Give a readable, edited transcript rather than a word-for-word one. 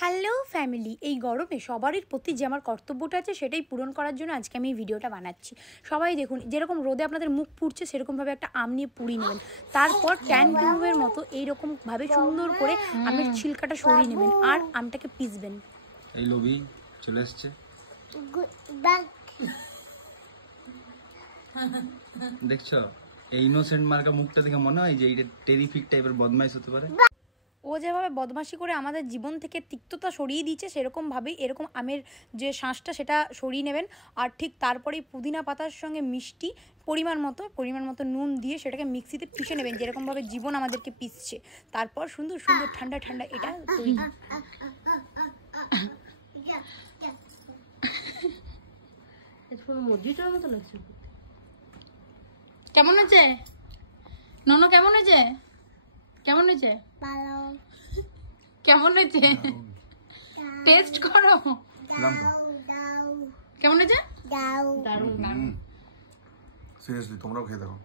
Hello family, এই গরমে সবারই প্রতি যে আমার কর্তব্যটা আছে সেটাই পূরণ করার জন্য আজকে আমি এই ভিডিওটা বানাচ্ছি। সবাই দেখুন, যেরকম রোদে আপনাদের মুখ পুড়ছে সেরকমভাবে একটা আম নিয়ে পুড়ি নেবেন। তারপর ট্যান রিমুভের মতো এইরকমভাবে সুন্দর করে আমের ছিলকাটা সরিয়ে নেবেন আর আমটাকে পিসবেন। এই লবি চলে এসছে, দেখছো এই ইনোসেন্ট মার্কা মুখটা দেখে মনে হয় যে এইটা টেরিফিক টাইপের বদমাইশ হতে পারে। ও যেভাবে বদমাশি করে আমাদের জীবন থেকে তিক্ততা সরিয়ে দিচ্ছে, সেরকমভাবেই এরকম আমের যে শাঁসটা সেটা সরিয়ে নেবেন। আর ঠিক তারপরেই পুদিনা পাতার সঙ্গে মিষ্টি পরিমাণ মতো নুন দিয়ে সেটাকে মিক্সিতে পিষে নেবেন, যেরকমভাবে জীবন আমাদেরকে পিষছে। তারপর সুন্দর সুন্দর ঠান্ডা ঠান্ডা এটা তৈরি। কেমন হয়েছে ননো? কেমন হয়েছে? কেমন হয়েছে? কেমন হয়েছে? টেস্ট করো। কেমন হয়েছে? সিরিয়াসলি তোমরাও খেয়ে দেখো।